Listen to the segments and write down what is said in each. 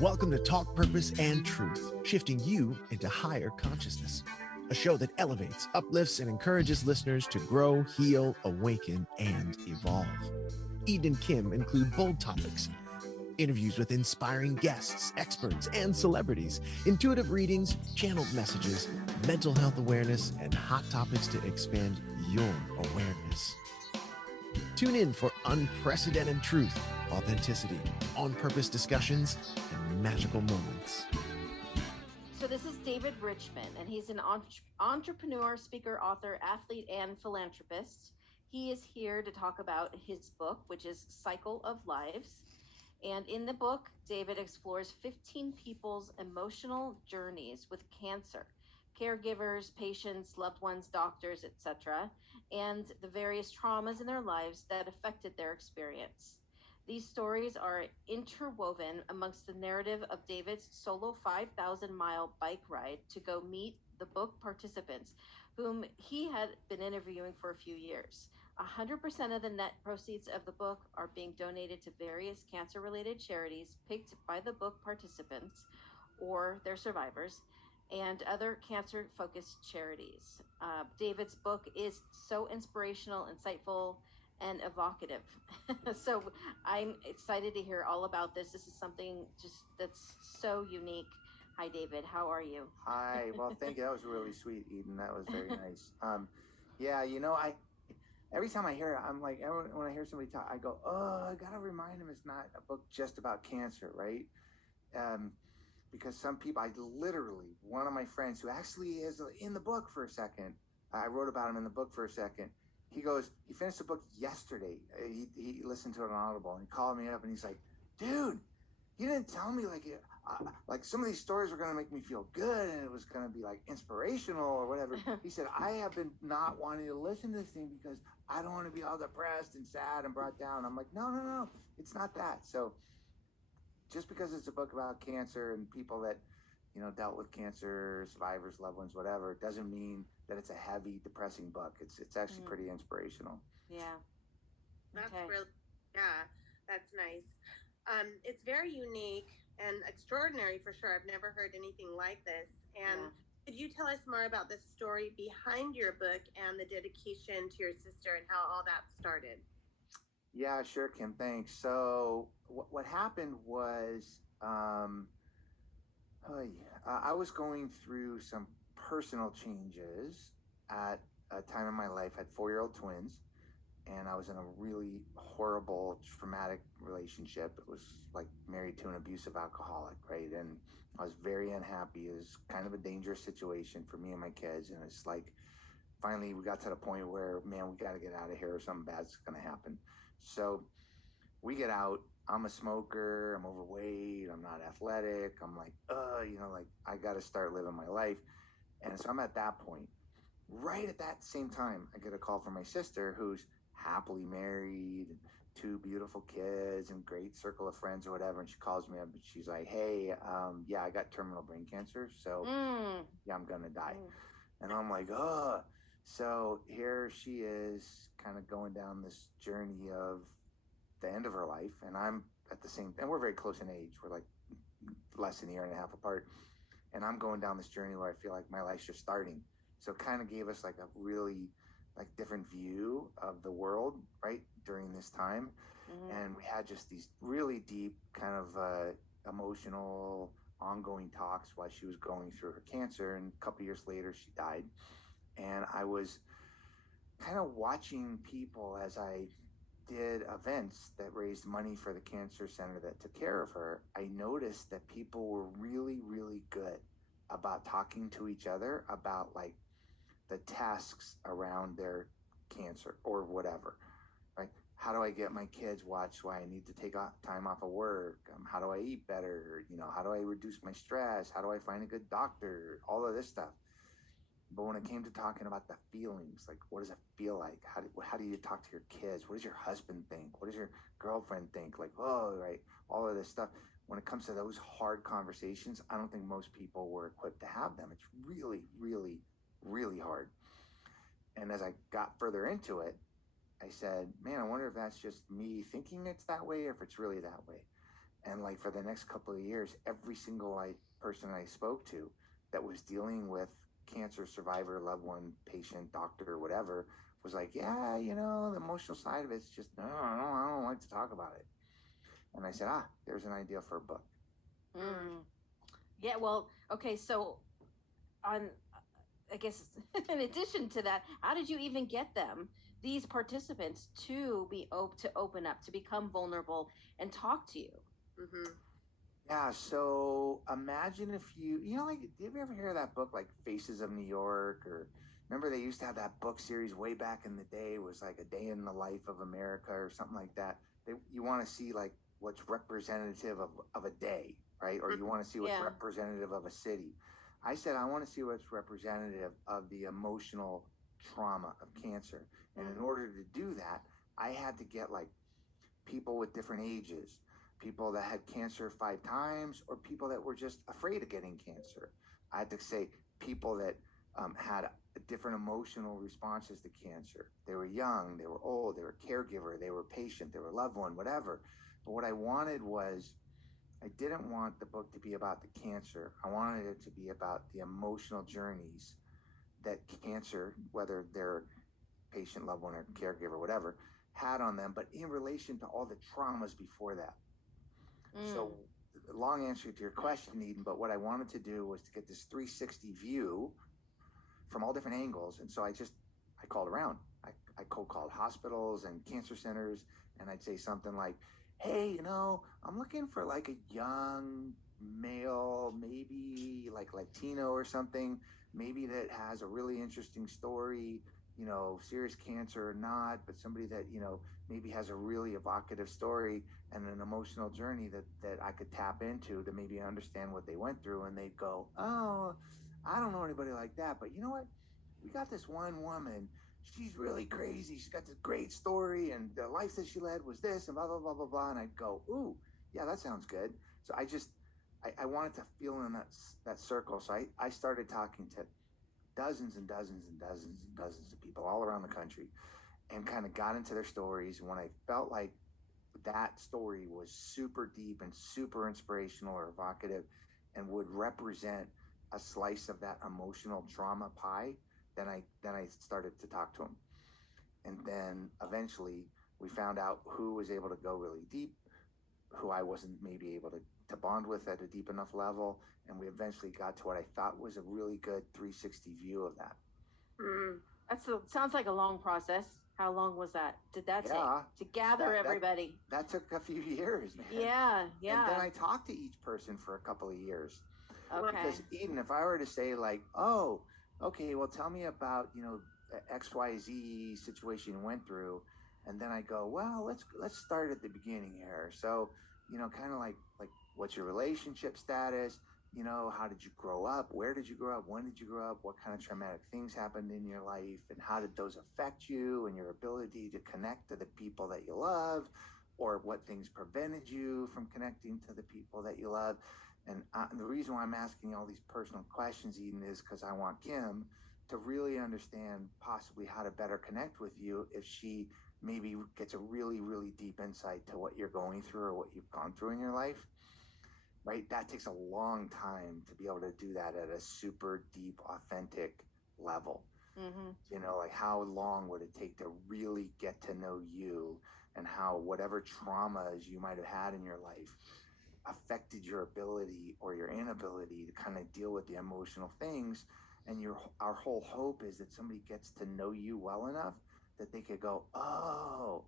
Welcome to Talk Purpose and Truth, shifting you into higher consciousness. A show that elevates, uplifts, and encourages listeners to grow, heal, awaken, and evolve. Eden and Kim include bold topics, interviews with inspiring guests, experts, and celebrities, intuitive readings, channeled messages, mental health awareness, and hot topics to expand your awareness. Tune in for unprecedented truth, authenticity, on-purpose discussions, and magical moments. So this is David Richman, and he's an entrepreneur, speaker, author, athlete, and philanthropist. He is here to talk about his book, which is Cycle of Lives. And in the book, David explores 15 people's emotional journeys with cancer, caregivers, patients, loved ones, doctors, etc., and the various traumas in their lives that affected their experience. These stories are interwoven amongst the narrative of David's solo 5,000-mile bike ride to go meet the book participants, whom he had been interviewing for a few years. 100% of the net proceeds of the book are being donated to various cancer-related charities picked by the book participants or their survivors and other cancer-focused charities. David's book is so inspirational, insightful, and evocative. So I'm excited to hear all about this. This is something just that's so unique. Hi, David. How are you? Hi. Well, thank you. That was really sweet, Eden. That was very nice. Yeah, I every time I hear it, I'm like, when I hear somebody talk, I go, oh, I gotta remind them it's not a book just about cancer, right? Because some people, one of my friends who actually is in the book for a second, I wrote about him in the book for a second. He finished the book yesterday. He listened to it on Audible and he called me up and he's like, dude, you didn't tell me like some of these stories were going to make me feel good and it was going to be like inspirational or whatever. He said, I have been not wanting to listen to this thing because I don't want to be all depressed and sad and brought down. I'm like, no, it's not that. So just because it's a book about cancer and people that, dealt with cancer, survivors, loved ones, whatever, doesn't mean that it's a heavy, depressing book. It's actually pretty inspirational. Yeah. That's really, yeah, that's nice. It's very unique and extraordinary for sure. I've never heard anything like this. And could you tell us more about the story behind your book and the dedication to your sister and how all that started? Yeah, sure, Kim. Thanks. So what happened was I was going through some personal changes at a time in my life. I had 4-year-old twins, and I was in a really horrible, traumatic relationship. It was like married to an abusive alcoholic, right? And I was very unhappy. It was kind of a dangerous situation for me and my kids. And it's like, finally, we got to the point where, man, we got to get out of here or something bad's going to happen. So we get out. I'm a smoker. I'm overweight. I'm not athletic. I'm like, like I got to start living my life. And so I'm at that point. Right at that same time, I get a call from my sister who's happily married, 2 beautiful kids, and great circle of friends or whatever. And she calls me up and she's like, hey, yeah, I got terminal brain cancer. So yeah, I'm going to die. And I'm like, oh. So here she is kind of going down this journey of the end of her life. And I'm at the same, and we're very close in age. We're like less than a year and a half apart. And I'm going down this journey where I feel like my life's just starting. So it kind of gave us like a really like different view of the world, right, during this time. And we had just these really deep kind of emotional ongoing talks while she was going through her cancer. And a couple years later, she died. And I was kind of watching people as I did events that raised money for the cancer center that took care of her. I noticed that people were really, really good about talking to each other about like the tasks around their cancer or whatever, right? How do I get my kids watched? Why I need to take time off of work? How do I eat better? How do I reduce my stress? How do I find a good doctor? All of this stuff. But when it came to talking about the feelings, like what does it feel like? How do you talk to your kids? What does your husband think? What does your girlfriend think? Like, oh, right, all of this stuff. When it comes to those hard conversations, I don't think most people were equipped to have them. It's really, really, really hard. And as I got further into it, I said, man, I wonder if that's just me thinking it's that way or if it's really that way. And like for the next couple of years, every single person I spoke to that was dealing with cancer survivor, loved one, patient, doctor, whatever, was like, yeah, the emotional side of it's just, no, I don't like to talk about it. And I said, there's an idea for a book. Yeah, well, okay, so I guess in addition to that, how did you even get these participants, to open up, to become vulnerable and talk to you? Yeah, so imagine if like, did you ever hear of that book, like Faces of New York? Or remember they used to have that book series way back in the day, it was like A Day in the Life of America or something like that. You want to see like what's representative of a day, right? Or you want to see what's representative of a city. I said, I want to see what's representative of the emotional trauma of cancer. And in order to do that, I had to get like people with different ages, people that had cancer 5 times, or people that were just afraid of getting cancer. I had to say people that had different emotional responses to cancer. They were young, they were old, they were caregiver, they were patient, they were loved one, whatever. But what I wanted was, I didn't want the book to be about the cancer. I wanted it to be about the emotional journeys that cancer, whether they're patient, loved one, or caregiver, whatever, had on them, but in relation to all the traumas before that. So, long answer to your question, Eden, but what I wanted to do was to get this 360 view from all different angles. And so I called around. I cold called hospitals and cancer centers, and I'd say something like, hey, I'm looking for like a young male, maybe like Latino or something, maybe that has a really interesting story, serious cancer or not, but somebody that, maybe has a really evocative story and an emotional journey that I could tap into to maybe understand what they went through. And they'd go, oh, I don't know anybody like that, but you know what? We got this one woman. She's really crazy. She's got this great story, and the life that she led was this, and blah, blah, blah, blah, blah. And I'd go, ooh, yeah, that sounds good. So I wanted to feel in that circle. So I started talking to dozens and dozens and dozens and dozens of people all around the country, and kind of got into their stories. And when I felt like that story was super deep and super inspirational or evocative and would represent a slice of that emotional trauma pie, then I started to talk to them. And then eventually we found out who was able to go really deep, who I wasn't maybe able to bond with at a deep enough level. And we eventually got to what I thought was a really good 360 view of that. Sounds like a long process. How long was that? Did that take to gather everybody? That took a few years, man. Yeah. And then I talked to each person for a couple of years. Okay. Because Eden, if I were to say like, oh, okay, well, tell me about, XYZ situation you went through. And then I go, well, let's start at the beginning here. So, kind of like what's your relationship status? How did you grow up? Where did you grow up? When did you grow up? What kind of traumatic things happened in your life? And how did those affect you and your ability to connect to the people that you love? Or what things prevented you from connecting to the people that you love? And the reason why I'm asking all these personal questions, Eden, is because I want Kim to really understand possibly how to better connect with you if she maybe gets a really, really deep insight to what you're going through or what you've gone through in your life. Right? That takes a long time to be able to do that at a super deep, authentic level. Like how long would it take to really get to know you, and how whatever traumas you might have had in your life affected your ability or your inability to kind of deal with the emotional things. And our whole hope is that somebody gets to know you well enough that they could go, oh,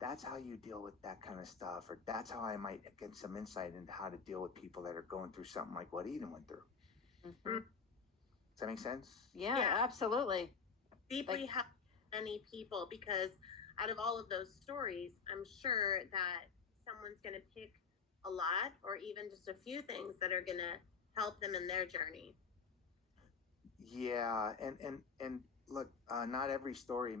that's how you deal with that kind of stuff, or that's how I might get some insight into how to deal with people that are going through something like what Eden went through. Does that make sense? Yeah. Absolutely. Deeply help many people, because out of all of those stories, I'm sure that someone's going to pick a lot or even just a few things that are going to help them in their journey. Yeah. And look, not every story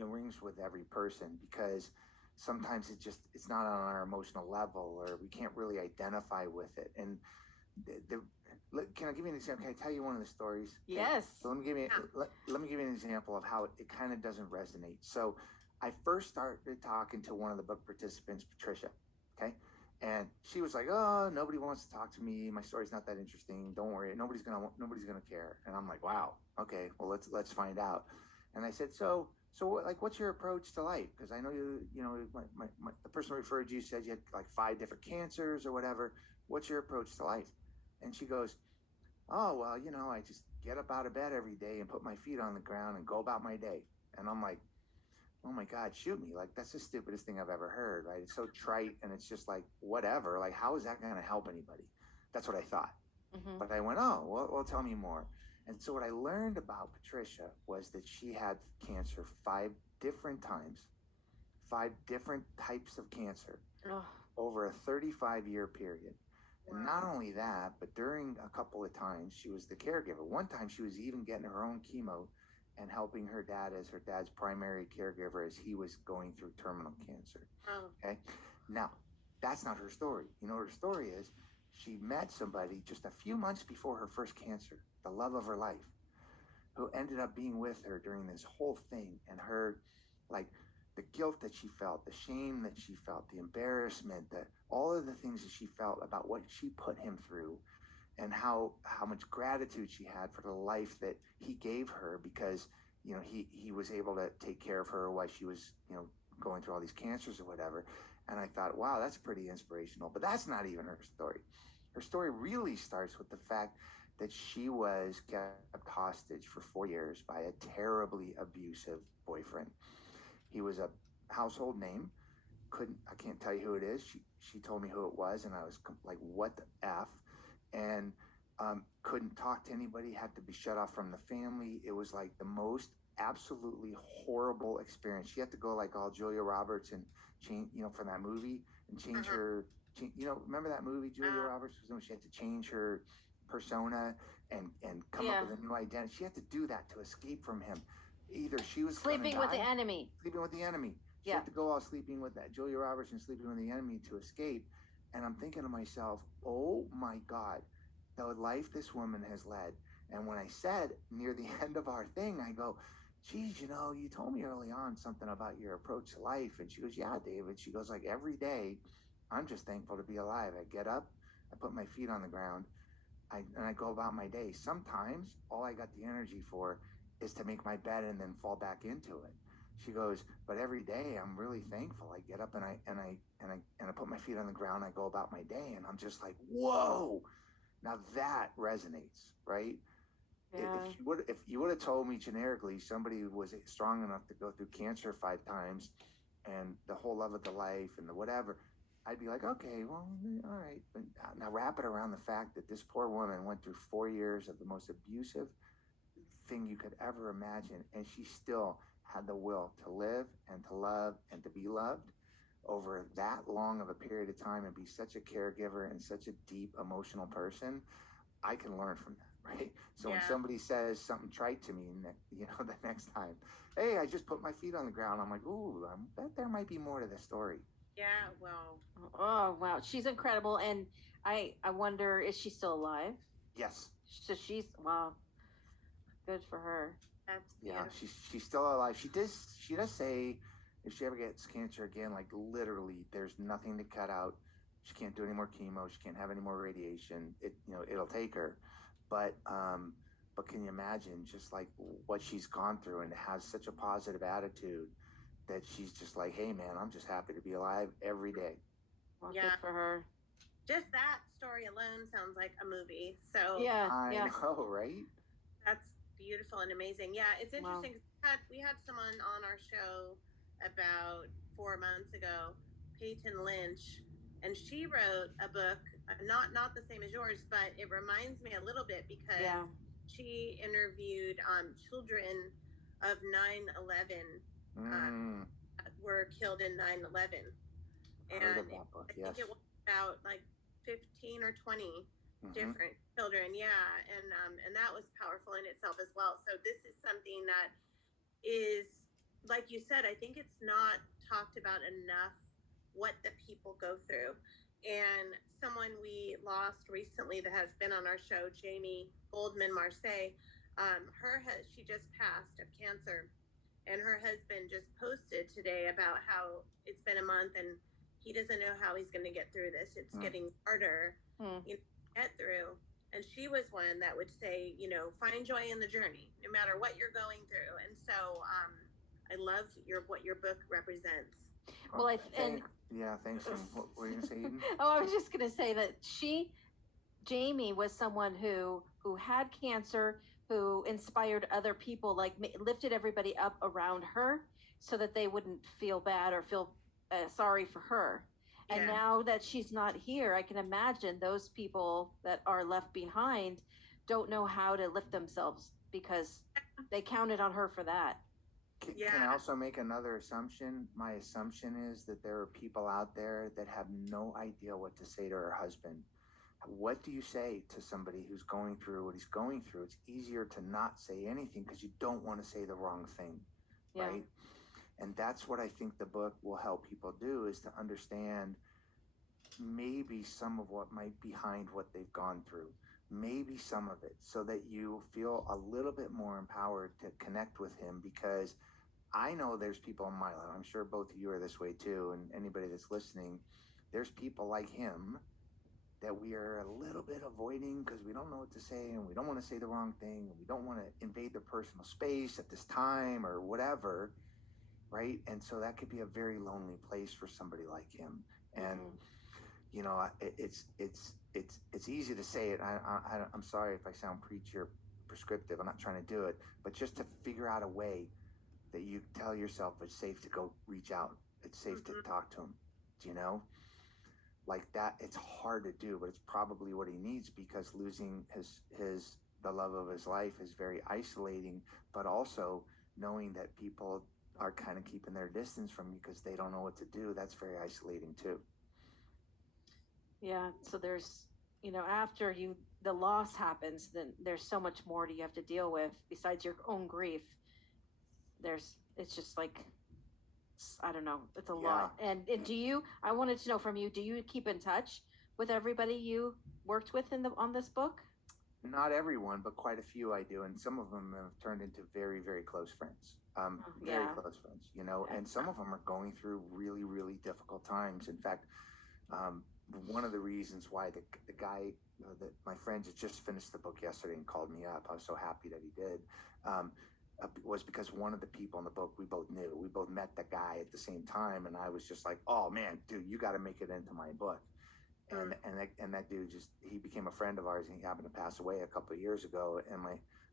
rings with every person, because sometimes it's not on our emotional level, or we can't really identify with it. And can I give you an example? Can I tell you one of the stories? Yes. So let me give you an example of how it kind of doesn't resonate. So I first started talking to one of the book participants, Patricia. Okay. And she was like, "Oh, nobody wants to talk to me. My story's not that interesting. Don't worry. Nobody's gonna care." And I'm like, "Wow. Okay. Well, let's find out." And I said, "So like, what's your approach to life? Because I know the person who referred you said you had like 5 different cancers or whatever. What's your approach to life?" And she goes, "Oh, well, I just get up out of bed every day and put my feet on the ground and go about my day." And I'm like, "Oh my God, shoot me. Like, that's the stupidest thing I've ever heard, right? It's so trite and it's just like, whatever. Like, how is that going to help anybody?" That's what I thought. Mm-hmm. But I went, "Oh, well, tell me more." And so what I learned about Patricia was that she had cancer 5 different times, 5 different types of cancer over a 35-year period. And not only that, but during a couple of times, she was the caregiver. One time, she was even getting her own chemo and helping her dad as her dad's primary caregiver as he was going through terminal cancer. Okay. Now, that's not her story. You know what her story is? She met somebody just a few months before her first cancer, the love of her life, who ended up being with her during this whole thing, and her, like, the guilt that she felt, the shame that she felt, the embarrassment, all of the things that she felt about what she put him through, and how much gratitude she had for the life that he gave her, because he was able to take care of her while she was going through all these cancers or whatever. And I thought, wow, that's pretty inspirational. But that's not even her story. Her story really starts with the fact that she was kept hostage for 4 years by a terribly abusive boyfriend. He was a household name. I can't tell you who it is. She told me who it was, and I was like, what the F? And couldn't talk to anybody, had to be shut off from the family. It was like the most absolutely horrible experience. She had to go like all Julia Roberts and change, from that movie, and change her, remember that movie Julia Roberts was doing? She had to change her persona and come up with a new identity. She had to do that to escape from him. Either she was sleeping with the enemy. She had to go all sleeping with that Julia Roberts and sleeping with the enemy to escape. And I'm thinking to myself, oh my God, the life this woman has led. And when I said near the end of our thing, I go, "Geez, you told me early on something about your approach to life." And she goes, "Yeah, David." She goes, like, every day, I'm just thankful to be alive. I get up, I put my feet on the ground, and I go about my day. Sometimes all I got the energy for is to make my bed and then fall back into it. She goes, "But every day I'm really thankful. I get up and I put my feet on the ground. I go about my day." And I'm just like, whoa. Now that resonates, right? Yeah. If you would have told me generically somebody was strong enough to go through cancer 5 times and the whole love of the life and the whatever, I'd be like, okay, well, all right. But now wrap it around the fact that this poor woman went through 4 years of the most abusive thing you could ever imagine, and she still had the will to live and to love and to be loved over that long of a period of time and be such a caregiver and such a deep emotional person. I can learn from that, right? So when somebody says something trite to me, the next time, "Hey, I just put my feet on the ground," I'm like, ooh, I bet there might be more to the story. Yeah, well. Oh, wow. She's incredible. And I wonder, is she still alive? Yes. So wow. Good for her. That's beautiful. Yeah, she's still alive. She does say if she ever gets cancer again, like literally, there's nothing to cut out. She can't do any more chemo. She can't have any more radiation. It'll take her. But can you imagine just like what she's gone through, and has such a positive attitude that she's just like, "Hey man, I'm just happy to be alive every day." Well, good for her. Just that story alone sounds like a movie. So I know, right? That's beautiful and amazing. Yeah, it's interesting. Wow. We had someone on our show about 4 months ago, Peyton Lynch, and she wrote a book, not the same as yours, but it reminds me a little bit because she interviewed children of 9/11 were killed in 9/11, and I think it was about like 15 or 20 different children. And that was powerful in itself as well. So this is something that is, like you said, I think it's not talked about enough what the people go through. And someone we lost recently that has been on our show, Jamie Goldman Marseille, she just passed of cancer, And her husband just posted today about how it's been a month and he doesn't know how he's going to get through this. It's getting harder to get through. And she was one that would say, find joy in the journey, no matter what you're going through. And so I love what your book represents. Well, thanks. What were you going to say, Eden? I was just going to say that Jamie was someone who had cancer, who inspired other people, like lifted everybody up around her so that they wouldn't feel bad or feel sorry for her. And now that she's not here, I can imagine those people that are left behind don't know how to lift themselves because they counted on her for that. Can I also make another assumption? My assumption is that there are people out there that have no idea what to say to her husband. What do you say to somebody who's going through what he's going through? It's easier to not say anything because you don't want to say the wrong thing, right? And that's what I think the book will help people do, is to understand maybe some of what might be behind what they've gone through, maybe some of it, so that you feel a little bit more empowered to connect with him. Because I know there's people in my life, I'm sure both of you are this way too, and anybody that's listening, there's people like him that we are a little bit avoiding because we don't know what to say and we don't want to say the wrong thing and we don't want to invade their personal space at this time or whatever, right? And so that could be a very lonely place for somebody like him. And it's easy to say it. I'm sorry if I sound preachy or prescriptive. I'm not trying to do it, but just to figure out a way that you tell yourself it's safe to go reach out. It's safe to talk to him. Like that, it's hard to do, but it's probably what he needs, because losing the love of his life is very isolating, but also knowing that people are kind of keeping their distance from you because they don't know what to do, that's very isolating too. Yeah, so there's, after the loss happens, then there's so much more you have to deal with besides your own grief. It's just like, I don't know, it's a lot. And I wanted to know from you, do you keep in touch with everybody you worked with on this book? Not everyone, but quite a few I do. And some of them have turned into very, very close friends. Very close friends, and some of them are going through really, really difficult times. In fact, one of the reasons why the guy, that my friend just finished the book yesterday and called me up, I was so happy that he did, was because one of the people in the book we both knew. We both met the guy at the same time, and I was just like, oh man, dude, you got to make it into my book. And that dude he became a friend of ours, and he happened to pass away a couple of years ago. And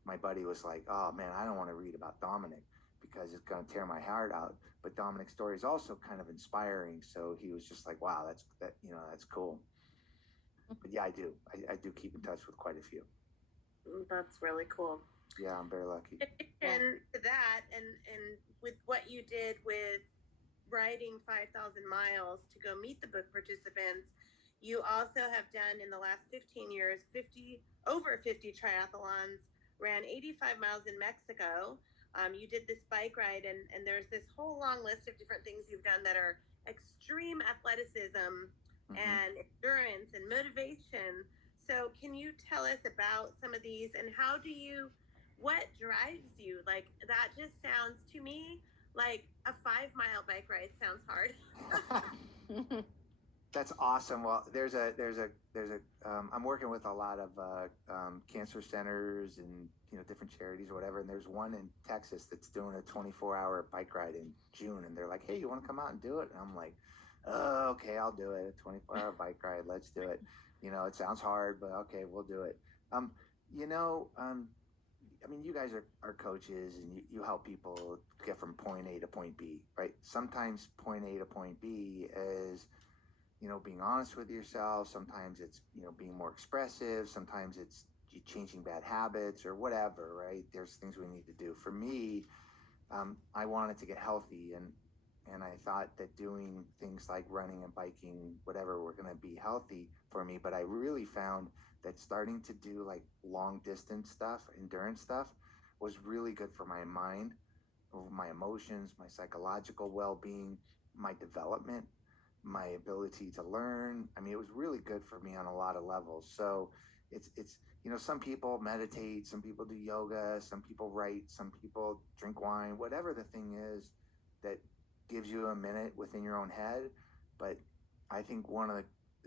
my buddy was like, oh man, I don't want to read about Dominic because it's going to tear my heart out. But Dominic's story is also kind of inspiring. So he was just like, wow, that's cool. But yeah, I do keep in touch with quite a few. That's really cool. Yeah, I'm very lucky. And that, and with what you did with riding 5,000 miles to go meet the book participants, you also have done in the last 15 years, over 50 triathlons, ran 85 miles in Mexico. You did this bike ride, and there's this whole long list of different things you've done that are extreme athleticism and endurance and motivation. So can you tell us about some of these, and what drives you? Like, that just sounds to me like a 5-mile bike ride sounds hard. That's awesome. Well, I'm working with a lot of cancer centers and different charities or whatever, and there's one in Texas that's doing a 24-hour bike ride in June, and they're like, hey, you want to come out and do it? And I'm like, oh, okay, I'll do it. A 24-hour bike ride, let's do it. It sounds hard, but okay, we'll do it. You guys are coaches, and you help people get from point A to point B, right? Sometimes point A to point B is being honest with yourself. Sometimes it's, being more expressive. Sometimes it's changing bad habits or whatever, right? There's things we need to do. For me, I wanted to get healthy, and I thought that doing things like running and biking, whatever, were going to be healthy for me. But I really found that starting to do like long distance stuff, endurance stuff, was really good for my mind, my emotions, my psychological well-being, my development, my ability to learn. I mean, it was really good for me on a lot of levels. So it's some people meditate, some people do yoga, some people write, some people drink wine, whatever the thing is that gives you a minute within your own head. But I think one of the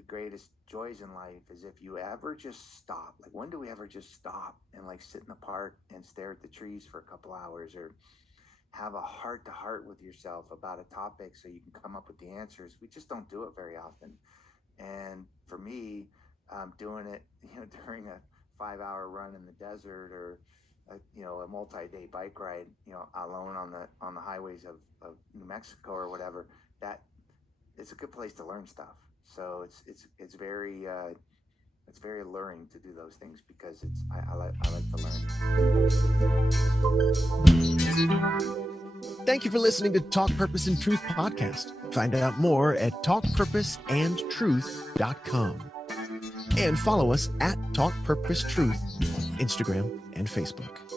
greatest joys in life is if you ever just stop. Like, when do we ever just stop and like sit in the park and stare at the trees for a couple hours, or have a heart to heart with yourself about a topic so you can come up with the answers? We just don't do it very often. And for me, doing it, during a 5-hour run in the desert, or a multi-day bike ride, alone on the highways of New Mexico or whatever, that it's a good place to learn stuff. So it's very alluring to do those things, because I like to learn. Thank you for listening to Talk Purpose and Truth podcast. Find out more at talkpurposeandtruth.com. And follow us at Talk Purpose Truth on Instagram and Facebook.